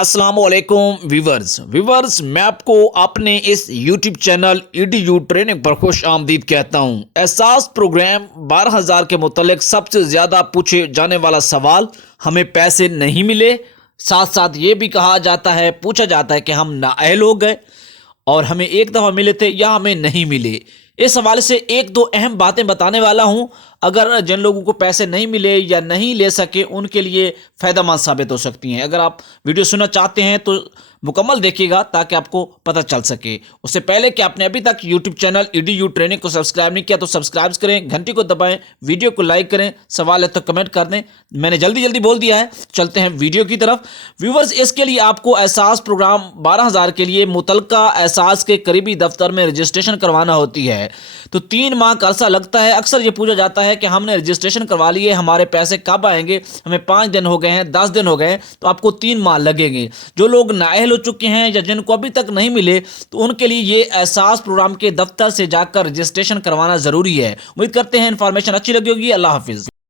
अस्सलाम वालेकुम व्यूवर्स मैं आपको अपने इस यूट्यूब चैनल EDU ट्रेनिंग पर खुश आमदीद कहता हूँ। एहसास प्रोग्राम 12,000 के मुतल्लिक सबसे ज़्यादा पूछे जाने वाला सवाल, हमें पैसे नहीं मिले। साथ साथ ये भी कहा जाता है, पूछा जाता है कि हम नाअहल हो गए और हमें एक दफ़ा मिले थे या हमें नहीं मिले। इस हवाले से एक दो अहम बातें बताने वाला हूं। अगर जिन लोगों को पैसे नहीं मिले या नहीं ले सके उनके लिए फ़ायदेमंद साबित हो सकती हैं। अगर आप वीडियो सुनना चाहते हैं तो मुकम्मल देखिएगा ताकि आपको पता चल सके। उससे पहले कि आपने अभी तक यूट्यूब चैनल EDU ट्रेनिंग को सब्सक्राइब नहीं किया तो सब्सक्राइब करें, घंटी को दबाएं, वीडियो को लाइक करें, सवाल है तो कमेंट कर दें। मैंने जल्दी बोल दिया है। चलते हैं वीडियो की तरफ। व्यूवर्स, इसके लिए आपको एहसास प्रोग्राम 12,000 के लिए मुतलका एहसास के करीबी दफ्तर में रजिस्ट्रेशन करवाना होती है। तो 3 माह का अरसा लगता है। अक्सर ये पूछा जाता है कि हमने रजिस्ट्रेशन करवा लिए, हमारे पैसे कब आएंगे? हमें 5 दिन हो गए हैं, 10 दिन हो गए हैं, तो आपको 3 माह लगेंगे। जो लोग नाअहल हो चुके हैं या जिनको अभी तक नहीं मिले तो उनके लिए ये एहसास प्रोग्राम के दफ्तर से जाकर रजिस्ट्रेशन करवाना जरूरी है। उम्मीद करते हैं इंफॉर्मेशन अच्छी लगी होगी। अल्लाह हाफिज।